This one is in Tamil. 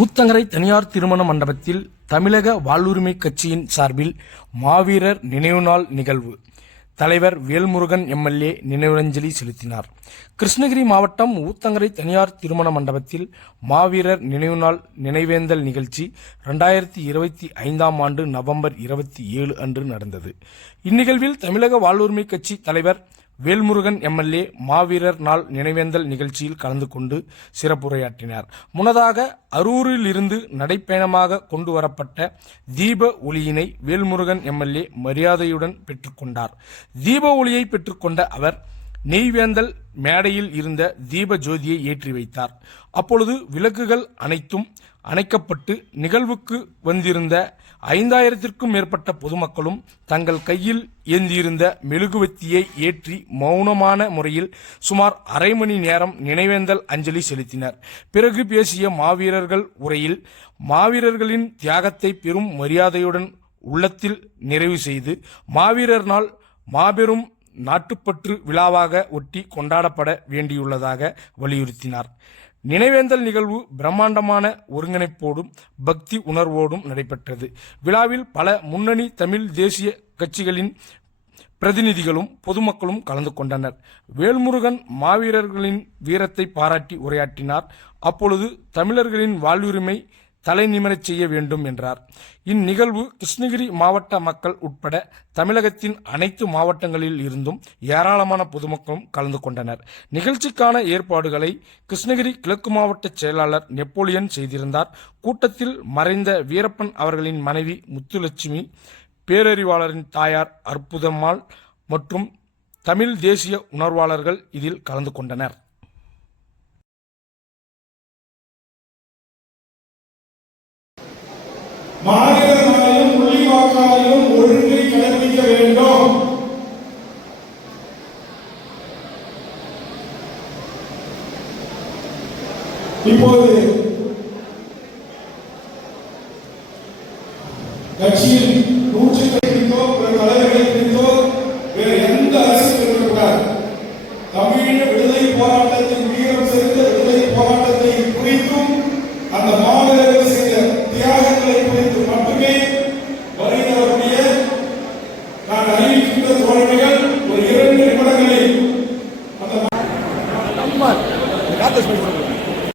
ஊத்தங்கரை தனியார் திருமண மண்டபத்தில் தமிழக வாழ்வுரிமை கட்சியின் சார்பில் மாவீரர் நினைவு நாள் நிகழ்வு. தலைவர் வேல்முருகன் எம்எல்ஏ நினைவஞ்சலி செலுத்தினார். கிருஷ்ணகிரி மாவட்டம் ஊத்தங்கரை தனியார் திருமண மண்டபத்தில் மாவீரர் நினைவு நாள் நினைவேந்தல் நிகழ்ச்சி 2025 ஆண்டு நவம்பர் 27 அன்று நடந்தது. இந்நிகழ்வில் தமிழக வாழ்வுரிமை கட்சி தலைவர் வேல்முருகன் எம்எல்ஏ மாவீரர் நாள் நினைவேந்தல் நிகழ்ச்சியில் கலந்து கொண்டு சிறப்புரையாற்றினார். முன்னதாக அரூரில் இருந்து நடைப்பயணமாக கொண்டு வரப்பட்ட தீப ஒளியினை வேல்முருகன் எம்எல்ஏ மரியாதையுடன் பெற்றுக்கொண்டார். தீப ஒளியை பெற்றுக்கொண்ட அவர் நெய்வேந்தல் மேடையில் இருந்த தீப ஜோதியை ஏற்றி வைத்தார். அப்பொழுது விளக்குகள் அனைத்தும் அணைக்கப்பட்டு நிகழ்வுக்கு வந்திருந்த 5000த்திற்கும் மேற்பட்ட பொதுமக்களும் தங்கள் கையில் ஏந்தியிருந்த மெழுகுவத்தியை ஏற்றி மௌனமான முறையில் சுமார் அரை மணி நேரம் நினைவேந்தல் அஞ்சலி செலுத்தினர். பிறகு பேசிய மாவீரர்கள் உரையில் மாவீரர்களின் தியாகத்தை பெரும் மரியாதையுடன் உள்ளத்தில் நிறைவு செய்து மாவீரர் நாள் மாபெரும் நாட்டுப்பற்று விழாவாக ஒட்டி கொண்டாடப்பட வேண்டியுள்ளதாக வலியுறுத்தினார். நினைவேந்தல் நிகழ்வு பிரம்மாண்டமான ஒருங்கிணைப்போடும் பக்தி உணர்வோடும் நடைபெற்றது. விழாவில் பல முன்னணி தமிழ் தேசிய கட்சிகளின் பிரதிநிதிகளும் பொதுமக்களும் கலந்து கொண்டனர். வேல்முருகன் மாவீரர்களின் வீரத்தை பாராட்டி உரையாற்றினார். அப்பொழுது தமிழர்களின் வாழ்வுரிமை தலை நிமிரச் செய்ய வேண்டும் என்றார். இந்நிகழ்வு கிருஷ்ணகிரி மாவட்ட மக்கள் உட்பட தமிழகத்தின் அனைத்து மாவட்டங்களில் இருந்தும் ஏராளமான பொதுமக்களும் கலந்து கொண்டனர். நிகழ்ச்சிக்கான ஏற்பாடுகளை கிருஷ்ணகிரி கிழக்கு மாவட்ட செயலாளர் நெப்போலியன் செய்திருந்தார். கூட்டத்தில் மறைந்த வீரப்பன் அவர்களின் மனைவி முத்துலட்சுமி, பேரறிவாளரின் தாயார் அற்புதம்மாள் மற்றும் தமிழ் தேசிய உணர்வாளர்கள் இதில் கலந்து கொண்டனர். மாநிலங்களையும் உள்ளிவாக்காலையும் ஒழுங்கை கடைபிடிக்க வேண்டும். இப்போது கட்சியில்